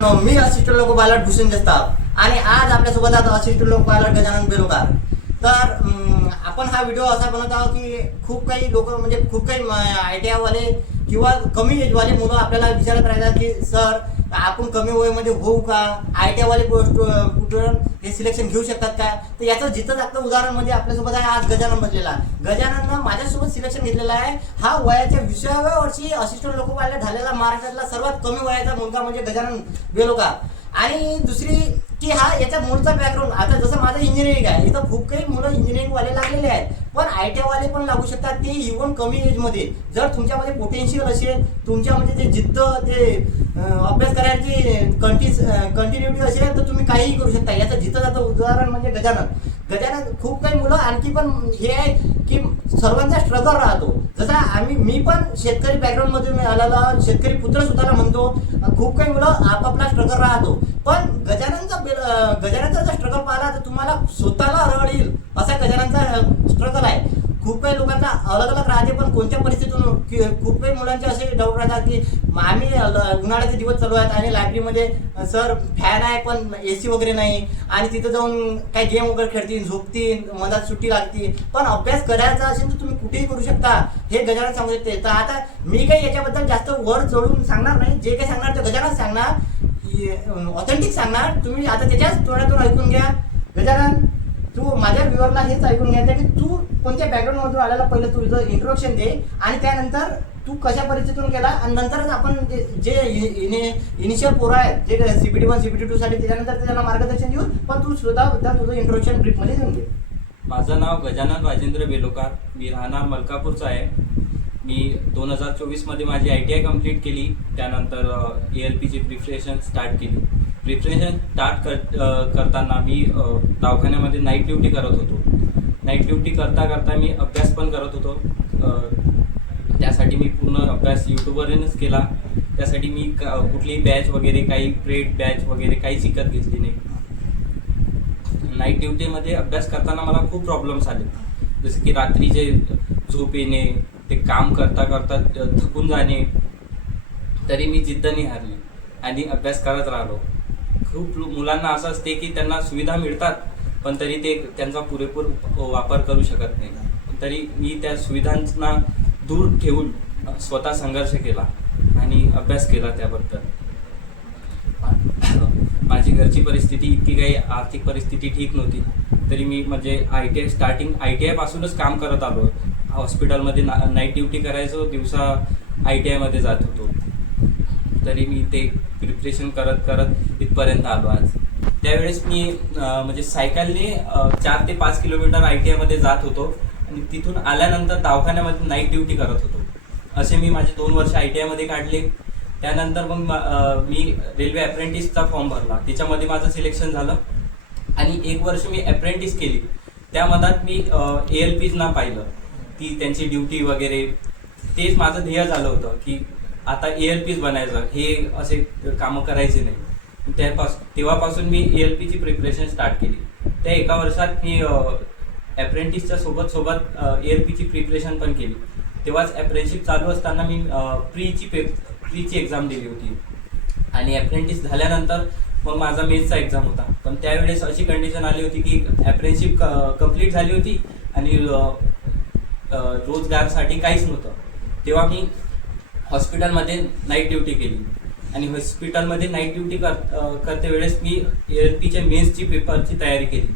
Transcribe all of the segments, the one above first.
मी assistant loco pilot Bhushan Jagtap आणि आज आपल्यासोबत आता assistant loco pilot Gajanan Belokar. तर आपण हा व्हिडिओ असा बनवत आहोत की खूप काही लोक म्हणजे खूप काही ITI वाले किंवा कमी एजवाले मुलं आपल्याला विचारत राहतात की सर आपण कमी वयामध्ये होऊ का, ITI वाले कुठून हे सिलेक्शन घेऊ शकतात का. तर याचं जिथं जागतं उदाहरण म्हणजे आपल्यासोबत आहे आज गजानन बसलेला. गजानननं माझ्यासोबत सिलेक्शन घेतलेलं आहे. हा वयाच्या 20व्या वर्षी असिस्टंट लोको पायलट झालेला महाराष्ट्रातला सर्वात कमी वयाचा मुलगा म्हणजे गजानन बेलोकार. आणि दुसरी की हा याच्या मूळचा बॅकग्राऊंड, आता जसं माझं इंजिनिअरिंग आहे, इथं खूप काही मुलं इंजिनिअरिंग वाले लागलेले आहेत, पण ITI वाले पण लागू शकतात, ते इव्हन कमी एजमध्ये. जर तुमच्यामध्ये पोटेन्शियल असेल, तुमच्यामध्ये ते जिद्द, ते अभ्यास करायची कंटिन्युटी असेल, तर तुम्ही काहीही करू शकता. याचं जिथं जातं उदाहरण म्हणजे गजानन खूप काही मुलं आणखी पण हे आहे की सर्वांचा स्ट्रगल राहतो. जसा मी पण शेतकरी बॅकग्राऊंड मधून आलेला शेतकरी पुत्र सुद्धा म्हणतो. खूप काही मुलं आपापला स्ट्रगल राहतो, पण गजाननचा जर स्ट्रगल पाहिला तर तुम्हाला स्वतःला रड येईल असा गजाननचा स्ट्रगल आहे. खूप काही लोकांचा अलग अलग राहते, पण कोणत्या परिस्थितीतून खूप काही मुलांचे असे डाऊट राहतात की आम्ही उन्हाळ्याचे दिवस चालू आहेत आणि लायब्ररीमध्ये सर फॅन आहे पण AC वगैरे नाही, आणि तिथं जाऊन काही गेम वगैरे खेळतील, झोपतील, मधात सुट्टी लागतील. पण अभ्यास करायचा असेल तर तुम्ही कुठेही करू शकता, हे गजानन सांगू शकते. तर आता मी काही याच्याबद्दल जास्त वर चढून सांगणार नाही. जे काही सांगणार ते गजानन सांगणार, ऑथेंटिक सांगणार. तुम्ही आता त्याच्याच तोंडातून ऐकून घ्या. गजानन, तू माझ्या व्ह्युअरला हेच ऐकून घ्यायचं की तू कोणत्या बॅकग्राऊंड मधून आलेला, पहिलं तुझं इंट्रोडक्शन दे, आणि त्यानंतर तू कशा परिस्थितीतून केला, आणि नंतरच आपण जे इनिशियल पोरं आहेत जे CPT1 CPT2 साठी, त्याच्यानंतर त्याला मार्गदर्शन देऊ. पण तू स्वतः तुझं इंट्रोडक्शन ब्रीफमध्ये देऊन घे. माझं नाव गजानन राजेंद्र बेलोकार. मी राहणार मलकापूरचा आहे. मी 2024 मध्ये माझी ITI कंप्लीट केली. त्यानंतर ALPची प्रिपरेशन स्टार्ट केली. प्रिपरेशन स्टार्ट करताना मी दवाखान्यामध्ये नाईट ड्युटी करत होतो. नाईट ड्युटी करता मी अभ्यास पण करत होतो. त्यासाठी मी पूर्ण अभ्यास यूट्यूबवरूनच केला. त्यासाठी मी कुठलीही बॅच वगैरे, काही प्रेड बॅच वगैरे काही शिकत घेतली नाही. नाईट ड्युटीमध्ये अभ्यास करताना मला खूप प्रॉब्लेम्स आले, जसे की रात्रीचे झोप येणे, ते काम करता थकून जाणे. तरी मी जिद्द नाही हारली आणि अभ्यास करत राहिलो. खूप मुलांना असं असते की त्यांना सुविधा मिळतात, पण तरी ते त्यांचा पुरेपूर वापर करू शकत नाही. तरी मी त्या सुविधांना दूर ठेवून स्वतः संघर्ष केला आणि अभ्यास केला. त्याबद्दल माझी घरची परिस्थिती इतकी काही आर्थिक परिस्थिती ठीक नव्हती, तरी मी म्हणजे ITI पासूनच काम करत आलो. हॉस्पिटलमध्ये नाईट ड्युटी करायचो, दिवसा ITI मध्ये जात होतो. तरी मी ते प्रिपरेशन करत इथपर्यंत आलो आज. त्यावेळेस मी म्हणजे सायकलने 4 ते 5 किलोमीटर ITI मध्ये जात होतो, आणि तिथून आल्यानंतर दवाखान्यामध्ये नाईट ड्युटी करत होतो. असे मी माझे 2 वर्ष ITI मध्ये काढले. त्यानंतर मग मी रेल्वे अप्रेंटिसचा फॉर्म भरला. त्याच्यामध्ये माझं सिलेक्शन झालं आणि 1 वर्ष मी अप्रेंटिस केली. त्यामध्ये मी ALPs ना पाहिलं, ती त्यांची ड्युटी वगैरे, तेच माझं ध्येय झालं होतं की आता ALPs बनायचं, हे असे कामं करायचे नाही. तेव्हापासून मी ALPची प्रिपरेशन स्टार्ट केली. त्या 1 वर्षात मी अप्रेंटिसच्या सोबत ALPची प्रिपरेशन पण केली. तेव्हाच अप्रेंटिसशिप चालू असताना मी प्रीची एक्झाम दिली होती, आणि अप्रेंटिस झाल्यानंतर मग माझा मेन्सचा एक्झाम होता. पण त्यावेळेस अशी कंडिशन आली होती की अप्रेंटिसशिप कंप्लीट झाली होती आणि रोजगारसाठी काहीच नव्हतं. तेव्हा मी हॉस्पिटलमध्ये नाईट ड्युटी केली, आणि हॉस्पिटलमध्ये नाईट ड्युटी करते वेळेस मी ALPच्या मेन्सची पेपरची तयारी केली.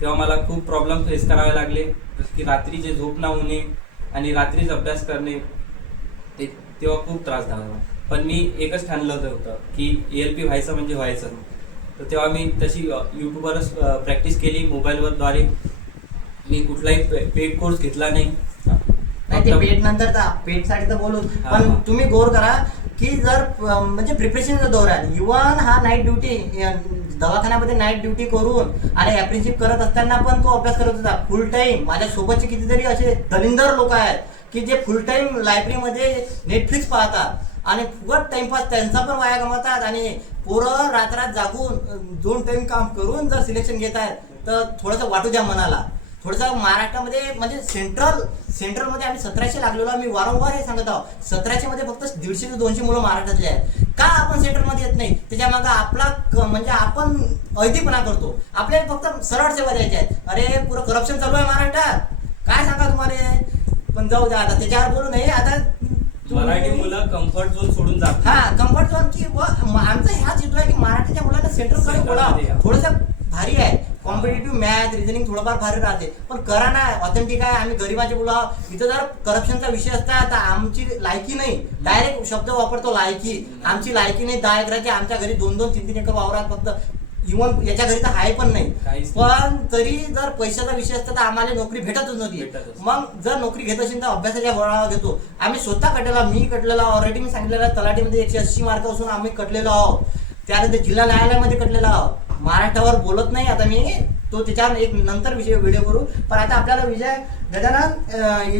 तेव्हा मला खूप प्रॉब्लेम फेस करावे लागले, जसं की रात्रीचे झोप न होणे आणि रात्रीच अभ्यास करणे. तेव्हा खूप त्रास झाला. पण मी एकच ठाणलं होतं की ALP व्हायचं म्हणजे व्हायचं. तर तेव्हा मी तशी यूट्यूबवरच प्रॅक्टिस केली. मोबाईलद्वारे मी कुठलाही पेड कोर्स घेतला नाही. ते पेट नंतर पेटसाठी तर बोलू, पण तुम्ही गौर करा की जर म्हणजे प्रिपरेशनच्या दौऱ्यात इव्हन हा नाईट ड्युटी दवाखान्यामध्ये नाईट ड्युटी करून आणि अप्रेंटिसशिप करत असताना पण तो अभ्यास करत होता फुल टाइम. माझ्या सोबतचे कितीतरी असे दलिंदर लोक आहेत की जे फुल टाइम लायब्ररीमध्ये नेटफ्लिक्स पाहतात आणि फुकट टाइमपास त्यांचा पण वाया गमवतात, आणि पोरं रात्रात जागून 2 टाइम काम करून जर सिलेक्शन घेत आहेत तर थोडंसं वाटू द्या मनाला. थोडंसं महाराष्ट्रामध्ये म्हणजे सेंट्रलमध्ये आम्ही 1700 लागलेलो. मी वारंवार हे सांगत आहोत, 1700 मध्ये फक्त 150 ते 200 मुलं महाराष्ट्रातले आहेत. का आपण सेंट्रलमध्ये येत नाही? त्याच्यामागं आपला म्हणजे आपण अैतीपणा करतो. आपल्याला फक्त सरळ सेवा द्यायच्या आहेत. अरे पुरं करप्शन चालू आहे महाराष्ट्रात, काय सांगा तुम्हाला. पण जाऊ द्या, आता त्याच्यावर बोलू नये. आता मराठी मुलं कम्फर्ट झोन सोडून जातात. हा, कम्फर्ट झोन की आमचा ह्याच हेतू आहे की मराठीच्या मुलांना सेंट्रल बोला थोडंसं भारी आहे. कॉम्पिटेटिव्ह मॅथ रिझनिंग थोडंफार भारी राहते, पण करा ना ऑथेंटिक आहे. आम्ही गरीबाचे मुलं, इथं जर करप्शनचा विषय असता तर आमची लायकी नाही, डायरेक्ट शब्द वापरतो लायकी. आमची लायकी नाही 10 एकराची. आमच्या घरी 2-2, 3-3 एकर वावरात फक्त, इव्हन याच्या घरी तर आहे पण नाही. पण तरी जर पैशाचा विषय असता तर आम्हाला नोकरी भेटतच नव्हती. मग जर नोकरी घेत असेल तर अभ्यासाच्या बळावर घेतो. आम्ही स्वतः कटलेला, मी कटलेला, ऑलरेडी मी सांगितलेला, तलाठीमध्ये 180 मार्क असून आम्ही कटलेलो आहोत. त्यानंतर जिल्हा न्यायालयामध्ये कटलेला आहोत. महाराष्ट्रावर बोलत नाही आता मी, तो त्याच्यावर एक नंतर व्हिडिओ करू. पण आता आपल्याला विजय गजानन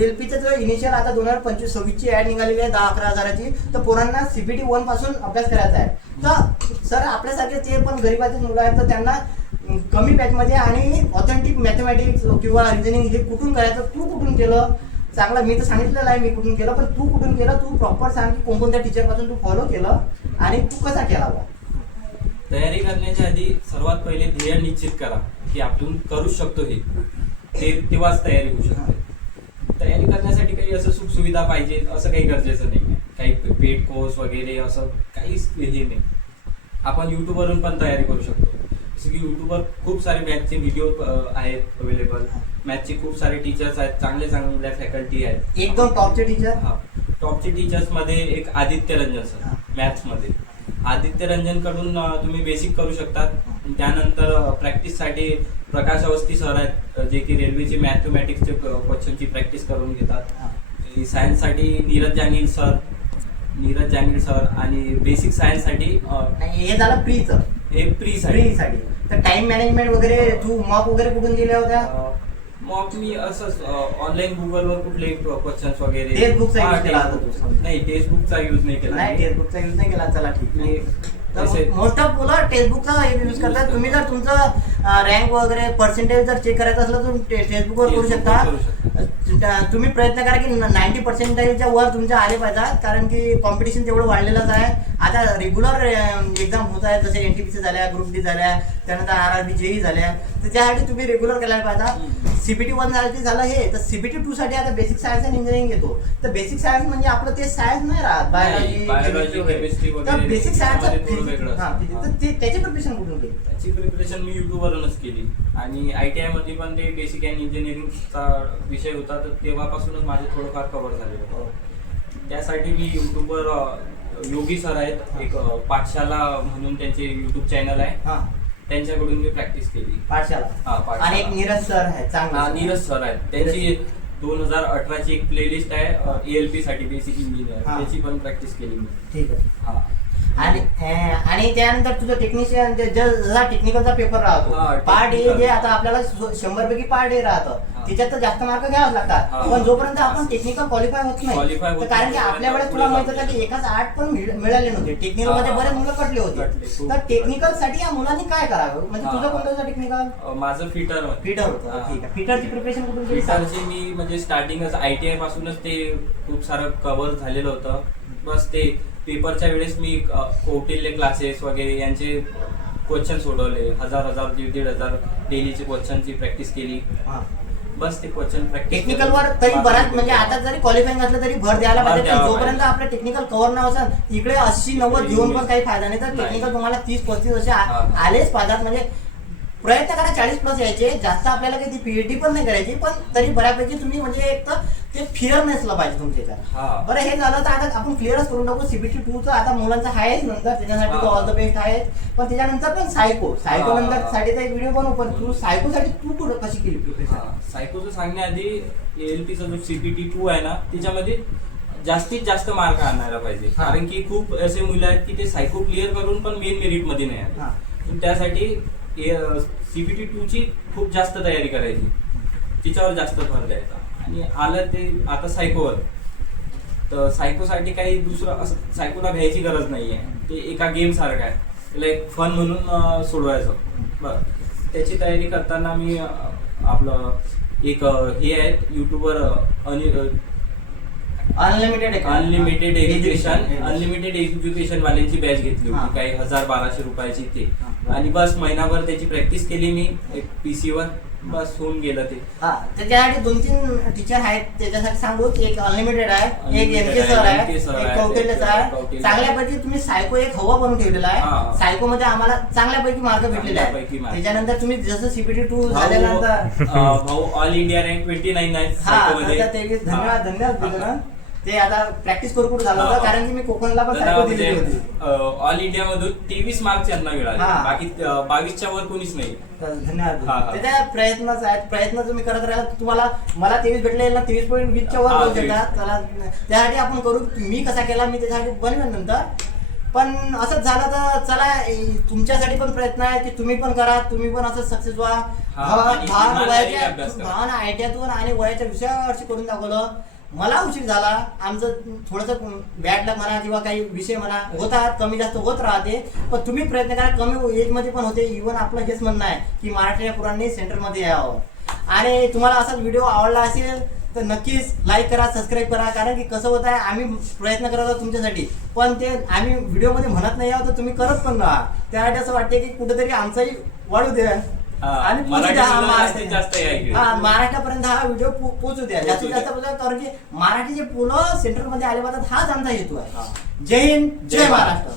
LPचं जो इनिशियल आता 2025-26 ची ऍड निघालेली आहे 10-11 हजाराची, तर पोरांना CPT 1 पासून अभ्यास करायचा आहे. तर सर आपल्यासारखे ते पण गरीबाचे मुलं आहेत, तर त्यांना कमी बॅचमध्ये आणि ऑथेंटिक मॅथमॅटिक्स किंवा रिझनिंग हे कुठून करायचं, तू कुठून केलं चांगलं. मी तर सांगितलेलं आहे मी कुठून केलं, पण तू कुठून केलं, तू प्रॉपर सांग की कोणकोणत्या टीचर पासून तू फॉलो केलं आणि तू कसा केला. तयारी करण्याच्या आधी सर्वात पहिले ध्येय निश्चित करा की आपण करू शकतो हे, तेव्हाच तयारी होऊ शकते. तयारी करण्यासाठी काही असं सुखसुविधा पाहिजे असं काही गरजेचं नाही. काही पेड कोर्स वगैरे असं काहीच हे नाही. आपण युट्यूबवरून पण तयारी करू शकतो. जसं की युट्यूबवर खूप सारे मॅथचे व्हिडिओ आहेत अवेलेबल. मॅथचे खूप सारे टीचर्स आहेत, चांगले चांगल्या फॅकल्टी आहेत. एकदम टॉपचे टीचर. हा, टॉपचे टीचर्स मध्ये एक आदित्य रंजन सर मॅथ्स मध्ये. आदित्य रंजन कडून तुम्ही बेसिक करू शकतात. त्यानंतर प्रॅक्टिससाठी प्रकाश अवस्थी सर आहेत, जे की रेल्वेचे मॅथमॅटिक्सचे क्वेश्चनची प्रॅक्टिस करून घेतात. सायन्ससाठी नीरज जानील सर आणि बेसिक सायन्ससाठी हे झालं प्रीचं. हे प्रीसाठी तर टाइम मॅनेजमेंट वगैरे तू मॉक वगैरे कुठून दिल्या होत्या. मॉक मी असंच ऑनलाईन गुगलवर कुठले क्वेश्चन्स वगैरे. टेक्स्टबुकचा यूज केला होता. नाही, टेक्स्टबुकचा यूज नाही केला. नाही, टेक्स्टबुकचा यूज नाही केला. चला ठीक आहे. मोस्ट ऑफ मुलं टेक्स्टबुकचा यूज करतात. तुम्ही जर तुमचं रँक वगैरे पर्सेंटेज जर चेक करायचं असलं तर तुम्ही टेक्स्टबुकवर करू शकता. तुम्ही प्रयत्न करा की 90% वर तुमचे आले पाहिजेत, कारण की कॉम्पिटिशन तेवढं वाढलेलंच आहे. आता रेग्युलर एक्झाम होत आहेत, जसे NTPC झाल्या, ग्रुप D झाल्या, त्यानंतर RRB JEE झाल्या, तर त्यासाठी तुम्ही रेग्युलर करायला पाहिजे. CPT 1 झालं हे, तर CPT 2 साठी आता बेसिक सायन्स अँड इंजिनिअरिंग येतो. तर बेसिक सायन्स म्हणजे आपलं ते सायन्स नाही राहत, बायोलॉजी केमिस्ट्री. तर बेसिक सायन्स त्याची प्रिपरेशन कुठून केली. त्याची प्रिपरेशन मी युट्यूबवरूनच केली. आणि ITI मध्ये पण ते बेसिक अँड इंजिनिअरिंगचा विषय होता, तर तेव्हापासूनच माझे थोडंफार कव्हर झाले होतं. त्यासाठी मी युट्यूबवर योगी सर आहेत, एक पाठशाला म्हणून त्यांचे युट्यूब चॅनल आहे, त्यांच्याकडून मी प्रॅक्टिस केली. पाठशाला. आणि एक नीरज सर आहे, चांगला नीरज सर आहेत, त्यांची 2018 ची एक प्लेलिस्ट आहे ELP साठी बेसिक इंजिनियर, त्याची पण प्रॅक्टिस केली मी. ठीक आहे. आणि त्यानंतर तुझं टेक्निशियन जसा टेक्निकलचा पेपर राहतो, पार्ट ए जे आता आपल्याला 100 पैकी पार्ट ए राहतं, त्याच्यात तर जास्त मार्क घ्यावं लागतात. पण जोपर्यंत आपण टेक्निकल क्वालिफाय होत नाही, कारण की आपल्या वेळेस तुला माहित होतं की एकाच 8 पण मिळाले नव्हते. टेक्निकल मध्ये बरेच मुलं कटले होते. तर टेक्निकल साठी या मुलांनी काय करावं. म्हणजे तुझं कोणतं होतं टेक्निकल. माझं फिटर होतं. ठीक आहे. फिटरची प्रिपरेशन कुठून केली. फिटरची मी म्हणजे स्टार्टिंगच ITI पासूनच ते खूप सारं कव्हर झालेलं होतं. बस ते पेपरच्या वेळेस मी कौटिल्य क्लासेस वगैरे यांचे क्वेश्चन सोडवले. 1000 1,500 डेलीची क्वेश्चनची प्रॅक्टिस केली. बस ते क्वेश्चन प्रॅक्टिस टेक्निकल वर तरी बराच, म्हणजे आता जरी क्वालिफाईंग असलं तरी भर द्यायला पाहिजे. जोपर्यंत आपलं टेक्निकल कव्हर नाही होत, इकडे 80-90 घेऊन पण काही फायदा नाही. तर टेक्निकल तुम्हाला 30-35 असे आलेच पाहिजेत. म्हणजे प्रयत्न करा 40+ यायचे. जास्त आपल्याला काही PhD पण नाही करायची, पण तरी बऱ्यापैकी तुम्ही म्हणजे एक तर ते फिअर नसलं पाहिजे तुमच्या. बरं, हे झालं तर आता आपण क्लिअरच करून टाकू. CPT 2 आता मुलांचं आहेच नंतर, त्याच्यासाठी ऑल द बेस्ट आहे. पण त्याच्यानंतर पण सायको नंतर साठी एक व्हिडिओ बनवू. पण तू सायकोसाठी तू कशी केली प्रिपरेशन. सायकोचं सांगण्याआधी ELPचा जो CPT 2 आहे ना, त्याच्यामध्ये जास्तीत जास्त मार्क आणायला पाहिजे. कारण की खूप असे मुलं आहेत की ते सायको क्लिअर करून पण मेन मेरिट मध्ये नाही आले. त्यासाठी CPT 2 ची खूप जास्त तयारी करायची, तिच्यावर जास्त भर द्यायचा. आणि आलं ते आता सायकोवर, तर सायकोसाठी काही दुसरं असं सायकोला घ्यायची गरज नाही आहे. ते एका गेम सारखं आहे, त्याला एक फन म्हणून सोडवायचं. बरं, त्याची तयारी करताना मी आपलं एक हे आहेत युट्यूबवर अनलिमिटेड एज्युकेशन वाल्यांची बॅच घेतली हा. होती, काही 1000-1200 रुपयाची ते. हा. आणि बस महिनाभर त्याची प्रॅक्टिस केली मी एक PC वर, बस होऊन गेलं ते. हा त्याच्यासाठी 2-3 टीचर आहेत, त्याच्यासाठी सांगू की एक अनलिमिटेड आहे, एक Unlimited NK सर आहे, आहे, NK सर एक आहे, कौटिल्य सर आहे. कौटिल्य. चांगल्यापैकी तुम्ही सायको एक हवा बनवून ठेवलेला हा. आहे. सायको मध्ये आम्हाला चांगल्यापैकी मार्क भेटलेले चांगल्यापैकी आहेत. mark. त्याच्यानंतर तुम्ही जसं CPT2 झाल्यानंतर भाऊ ऑल इंडिया रँक 29 आहे हा सायकोमध्ये. आता ते धन्यवाद हा. दिलं ना. ते आता प्रॅक्टिस करू कुठे झालं हा. होतं, कारण की मी कोकणला पण सायको दिलेली होती. ऑल इंडिया मधून 23 मार्क्स यांना मिळाले, हा. बाकी 22च्या वर कोणीच नाही. तर धन्यवाद. हा, हा. त्याच्या प्रयत्नच आहेत, प्रयत्न तुम्ही करत राहिला तर तुम्हाला, मला 23 भेटले ना, 23.20च्या वर हा, जाऊ शकतात. त्याला त्यासाठी आपण करू. मी कसा केला मी त्याच्यासाठी बनवेन नंतर. पण असंच झालं तर चला, तुमच्यासाठी पण प्रयत्न आहे की तुम्ही पण करा, तुम्ही पण असं सक्सेस व्हा. आणि इमानदारीने अभ्यास करा. भावानं आयटीआयतून आणि वयाच्या विषयावरती करून दाखवलं. मला उशीर झाला, आमचं थोडंसं बॅड लक म्हणा किंवा काही विषय म्हणा होतात, कमी जास्त होत राहते. पण तुम्ही प्रयत्न करा, कमी एज मध्ये पण होते. इव्हन आपलं हेच म्हणणं आहे की मराठी पुराणी सेंटरमध्ये यावं. आणि तुम्हाला असा व्हिडिओ आवडला असेल तर नक्कीच लाईक करा, सबस्क्राईब करा. कारण की कसं होत आहे, आम्ही प्रयत्न करत आहोत तुमच्यासाठी, पण ते आम्ही व्हिडिओमध्ये म्हणत नाही आहोत तर तुम्ही करत पण राहा. त्यासाठी असं वाटते की कुठेतरी आमचाही वाढू द्या आणि पोचू मराठी द्या. मुलं जास्तीत जास्त या इकडे. हा महाराष्ट्रापर्यंत हा व्हिडिओ पोहोचू द्या, जास्तीत जास्त पोहोचू द्या. कारण की मराठीचे मुलं सेंटरमध्ये आले पाहिजेत, हाच आमचा हेतू आहे. जय हिंद, जय महाराष्ट्र.